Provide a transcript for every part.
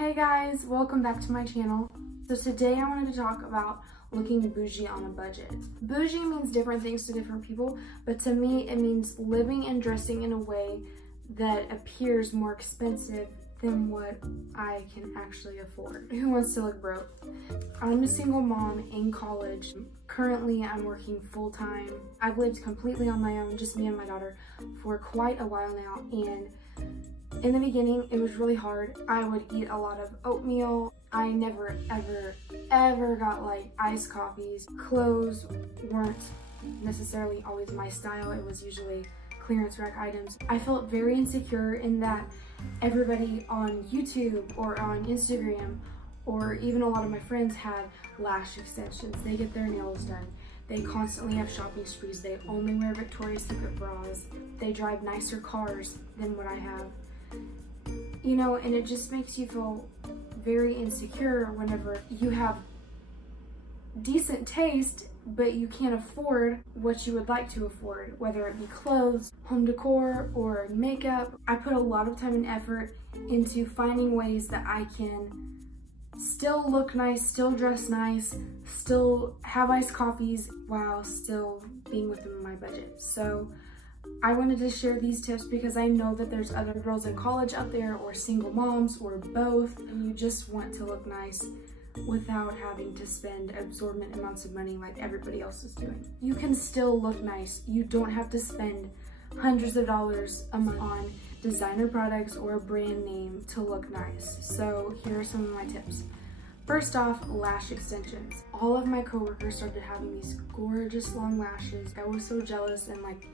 Hey guys, welcome back to my channel. So today I wanted to talk about looking bougie on a budget. Bougie means different things to different people, but to me it means living and dressing in a way that appears more expensive than what I can actually afford. Who wants to look broke? I'm a single mom in college. Currently I'm working full-time. I've lived completely on my own, just me and my daughter, for quite a while now, and in the beginning, it was really hard. I would eat a lot of oatmeal. I never, ever got like iced coffees. Clothes weren't necessarily always my style. It was usually clearance rack items. I felt very insecure in that everybody on YouTube or on Instagram or even a lot of my friends had lash extensions. They get their nails done. They constantly have shopping sprees. They only wear Victoria's Secret bras. They drive nicer cars than what I have. You know, and it just makes you feel very insecure whenever you have decent taste, but you can't afford what you would like to afford, whether it be clothes, home decor, or makeup. I put a lot of time and effort into finding ways that I can still look nice, still dress nice, still have iced coffees while still being within my budget. So I wanted to share these tips because I know that there's other girls in college out there or single moms or both, and you just want to look nice without having to spend absorbent amounts of money like everybody else is doing. You can still look nice. You don't have to spend hundreds of dollars a month on designer products or a brand name to look nice. So here are some of my tips. First off, lash extensions. All of my coworkers started having these gorgeous long lashes. I was so jealous and like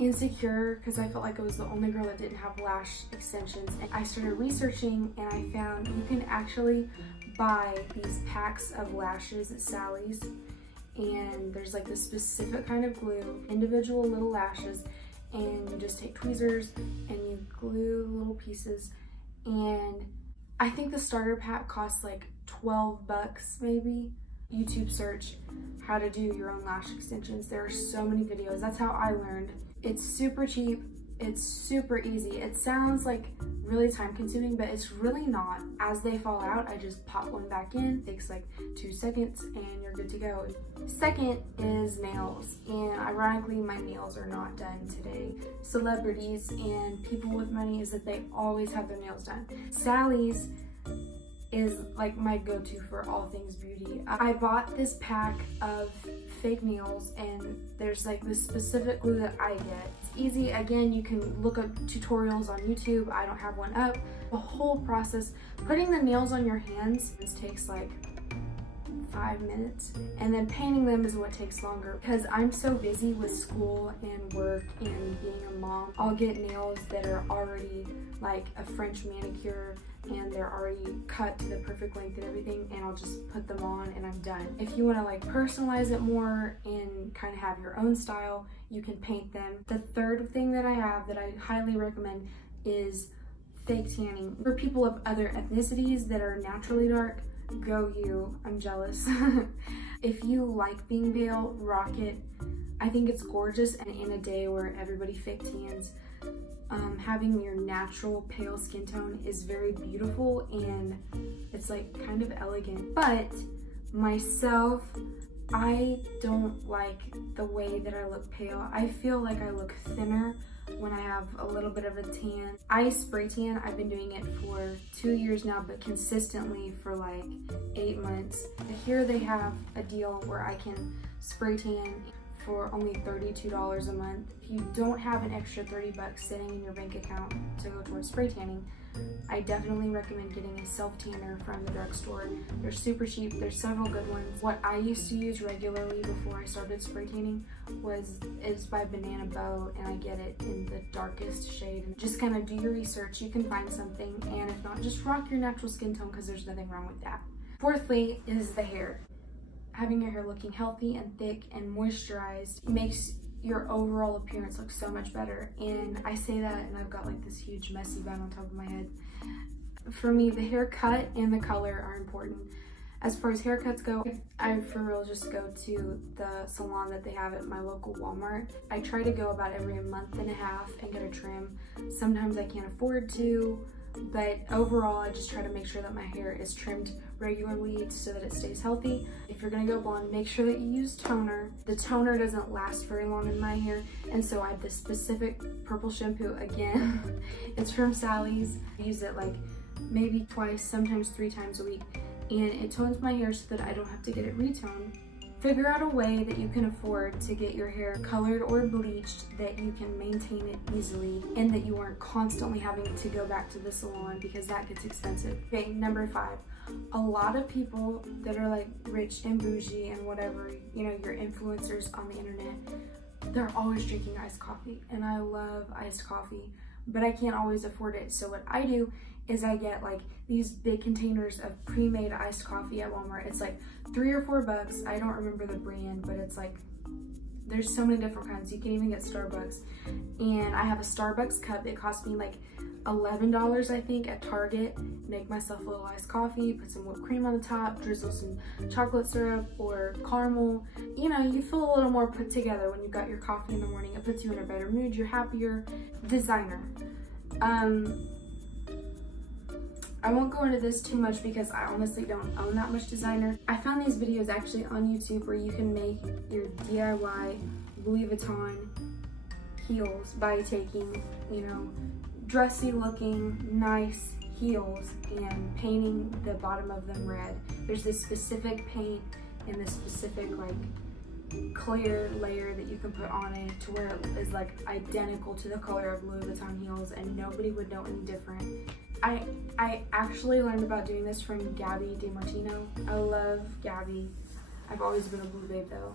insecure because I felt like I was the only girl that didn't have lash extensions. And I started researching and I found you can actually buy these packs of lashes at Sally's, and there's like this specific kind of glue, individual little lashes, and you just take tweezers and you glue little pieces. And I think the starter pack costs like 12 bucks maybe. YouTube search how to do your own lash extensions. There are so many videos. That's how I learned. It's super cheap. It's super easy. It sounds like really time consuming, but it's really not. As they fall out, I just pop one back in. It takes like 2 seconds and you're good to go. Second is nails. And ironically, my nails are not done today. Celebrities and people with money is that they always have their nails done. Sally's is like my go-to for all things beauty. I bought this pack of fake nails and there's like this specific glue that I get. It's easy. Again, you can look up tutorials on YouTube. I don't have one up. The whole process, putting the nails on your hands, takes like 5 minutes, and then painting them is what takes longer because I'm so busy with school and work and being a mom. I'll get nails that are already like a French manicure and they're already cut to the perfect length and everything, and I'll just put them on and I'm done. If you want to like personalize it more and kind of have your own style, you can paint them. The third thing that I have that I highly recommend is fake tanning. For people of other ethnicities that are naturally dark, go you. I'm jealous. If you like being pale, rock it. I think it's gorgeous, and in a day where everybody fake tans, having your natural pale skin tone is very beautiful and it's like kind of elegant. But myself, I don't like the way that I look pale. I feel like I look thinner when I have a little bit of a tan. I spray tan. I've been doing it for 2 years now, but consistently for like 8 months. Here they have a deal where I can spray tan for only $32 a month. If you don't have an extra 30 bucks sitting in your bank account to go towards spray tanning, I definitely recommend getting a self tanner from the drugstore. They're super cheap. There's several good ones. What I used to use regularly before I started spray tanning is by Banana Bow, and I get it in the darkest shade. And just kind of do your research. You can find something, and if not, just rock your natural skin tone because there's nothing wrong with that. Fourthly is the hair. Having your hair looking healthy and thick and moisturized makes your overall appearance look so much better. And I say that and I've got like this huge messy bun on top of my head. For me, the haircut and the color are important. As far as haircuts go, I for real just go to the salon that they have at my local Walmart. I try to go about every month and a half and get a trim. Sometimes I can't afford to, But overall, I just try to make sure that my hair is trimmed regularly so that it stays healthy. If you're gonna go blonde, make sure that you use toner. The toner doesn't last very long in my hair, and so I have this specific purple shampoo again. It's from Sally's. I use it like maybe twice, sometimes 3 times a week, and it tones my hair so that I don't have to get it retoned. Figure out a way that you can afford to get your hair colored or bleached, that you can maintain it easily, and that you aren't constantly having to go back to the salon because that gets expensive. Okay, number 5. A lot of people that are like rich and bougie and whatever, you know, your influencers on the internet, they're always drinking iced coffee, and I love iced coffee, but I can't always afford it. So what I do is I get like these big containers of pre-made iced coffee at Walmart. It's like $3 or $4. I don't remember the brand, but it's like, there's so many different kinds. You can even get Starbucks. And I have a Starbucks cup. It cost me like $11, I think, at Target. Make myself a little iced coffee, put some whipped cream on the top, drizzle some chocolate syrup or caramel. You know, you feel a little more put together when you got your coffee in the morning. It puts you in a better mood. You're happier. Designer. I won't go into this too much because I honestly don't own that much designer. I found these videos actually on YouTube where you can make your DIY Louis Vuitton heels by taking, you know, dressy looking, nice heels and painting the bottom of them red. There's this specific paint and this specific like clear layer that you can put on it to where it is like identical to the color of Louis Vuitton heels and nobody would know any different. I actually learned about doing this from Gabby DiMartino. I love Gabby. I've always been a blue babe though.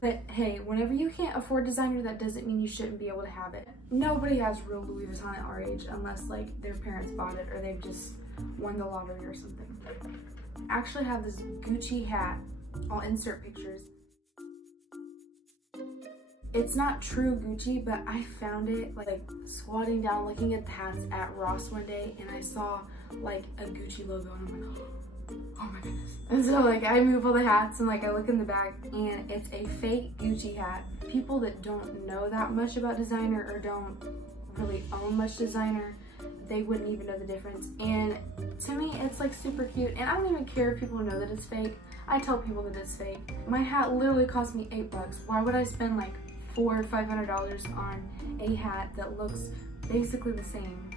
But hey, whenever you can't afford designer, that doesn't mean you shouldn't be able to have it. Nobody has real Louis Vuitton at our age unless like their parents bought it or they've just won the lottery or something. I actually have this Gucci hat. I'll insert pictures. It's not true Gucci, but I found it like squatting down looking at the hats at Ross one day, and I saw like a Gucci logo and I'm like, oh my goodness. And so like I move all the hats and like I look in the back and it's a fake Gucci hat. People that don't know that much about designer or don't really own much designer, they wouldn't even know the difference. And to me, it's like super cute, and I don't even care if people know that it's fake. I tell people that it's fake. My hat literally cost me $8. Why would I spend like $400 or $500 on a hat that looks basically the same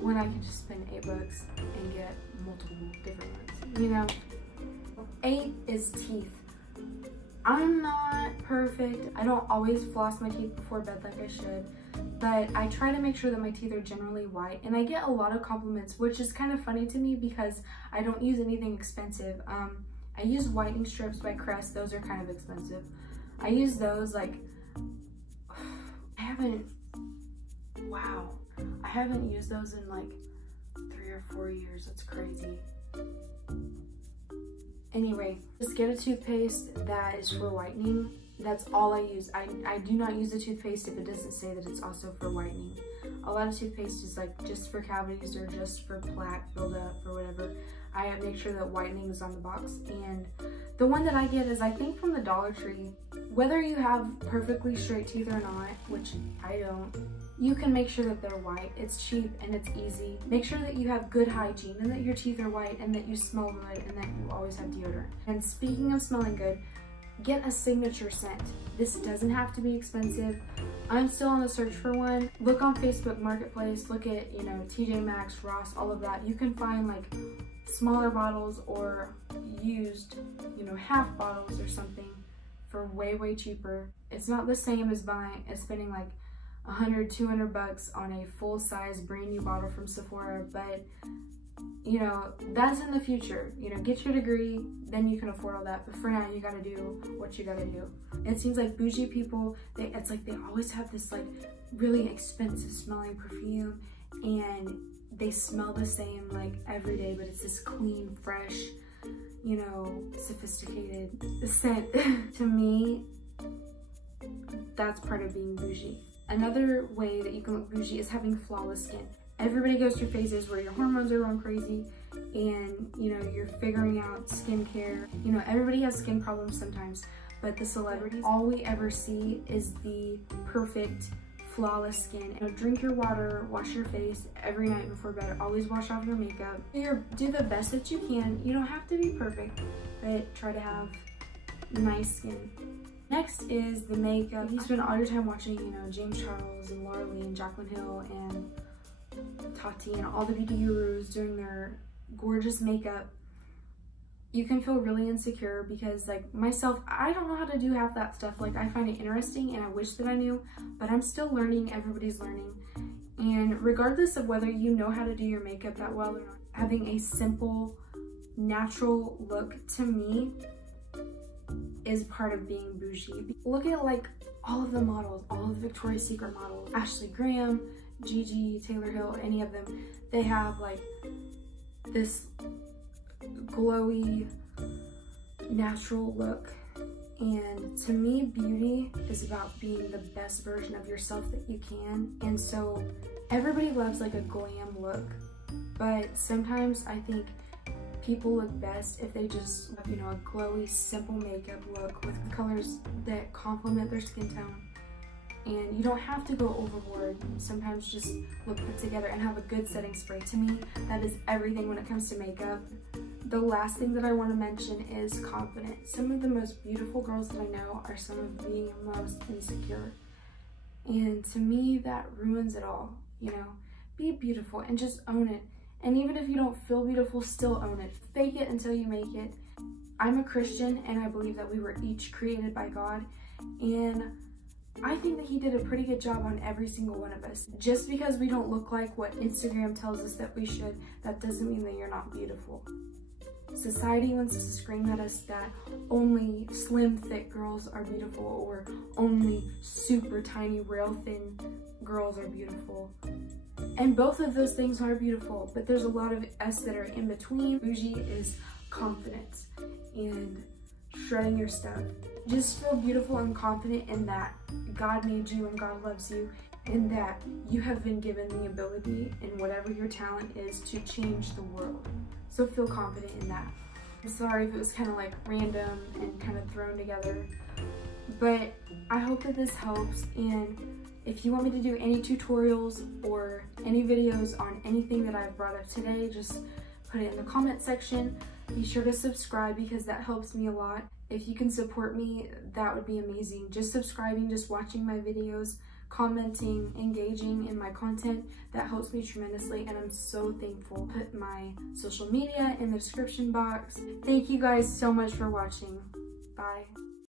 when I can just spend $8 and get multiple different ones, you know? 8 is teeth. I'm not perfect. I don't always floss my teeth before bed like I should, but I try to make sure that my teeth are generally white, and I get a lot of compliments, which is kind of funny to me because I don't use anything expensive. I use whitening strips by Crest. Those are kind of expensive. I use those like, I haven't used those in like 3 or 4 years. That's crazy. Anyway, just get a toothpaste that is for whitening. That's all I use. I do not use the toothpaste if it doesn't say that it's also for whitening. A lot of toothpaste is like just for cavities or just for plaque buildup or whatever. I make sure that whitening is on the box, and the one that I get is I think from the Dollar Tree. Whether you have perfectly straight teeth or not, which I don't, you can make sure that they're white. It's cheap and it's easy. Make sure that you have good hygiene and that your teeth are white and that you smell good and that you always have deodorant. And speaking of smelling good, get a signature scent. This doesn't have to be expensive. I'm still on the search for one. Look on Facebook Marketplace, look at, you know, TJ Maxx, Ross, all of that. You can find like smaller bottles or used, you know, half bottles or something for way cheaper. It's not the same as spending like $100, $200 on a full-size brand new bottle from Sephora, but you know, that's in the future. You know, get your degree, then you can afford all that. But for now, you gotta do what you gotta do. It seems like bougie people, it's like they always have this like really expensive smelling perfume, and they smell the same like every day, but it's this clean, fresh, you know, sophisticated scent. To me, that's part of being bougie. Another way that you can look bougie is having flawless skin. Everybody goes through phases where your hormones are going crazy and, you know, you're figuring out skincare. You know, everybody has skin problems sometimes, but the celebrities, all we ever see is the perfect, flawless skin. Drink your water, wash your face every night before bed. Always wash off your makeup. Do the best that you can. You don't have to be perfect, but try to have nice skin. Next is the makeup. You spend all your time watching, James Charles and Laura Lee and Jaclyn Hill and Tati and all the beauty gurus doing their gorgeous makeup. You can feel really insecure because, like myself, I don't know how to do half that stuff. Like, I find it interesting and I wish that I knew, but I'm still learning. Everybody's learning. And regardless of whether you know how to do your makeup that well or not, having a simple, natural look, to me, is part of being bougie. Look at like all of the models, all of the Victoria's Secret models, Ashley Graham, Gigi, Taylor Hill, any of them. They have like this glowy, natural look. And to me, beauty is about being the best version of yourself that you can. And so everybody loves like a glam look, but sometimes I think people look best if they just, a glowy, simple makeup look with colors that complement their skin tone. And you don't have to go overboard. Sometimes just look put together and have a good setting spray. To me, that is everything when it comes to makeup. The last thing that I want to mention is confidence. Some of the most beautiful girls that I know are some of being most insecure. And to me, that ruins it all. Be beautiful and just own it. And even if you don't feel beautiful, still own it. Fake it until you make it. I'm a Christian and I believe that we were each created by God. And I think that he did a pretty good job on every single one of us. Just because we don't look like what Instagram tells us that we should, that doesn't mean that you're not beautiful. Society wants to scream at us that only slim, thick girls are beautiful, or only super tiny, rail thin girls are beautiful. And both of those things are beautiful, but there's a lot of us that are in between. Bougie is confidence and shredding your stuff. Just feel beautiful and confident in that God made you and God loves you, and that you have been given the ability in whatever your talent is to change the world. So feel confident in that. I'm sorry if it was kind of like random and kind of thrown together, but I hope that this helps. And if you want me to do any tutorials or any videos on anything that I've brought up today, just put it in the comment section. Be sure to subscribe because that helps me a lot. If you can support me, that would be amazing. Just subscribing, just watching my videos, commenting, engaging in my content, that helps me tremendously, and I'm so thankful. Put my social media in the description box. Thank you guys so much for watching. Bye.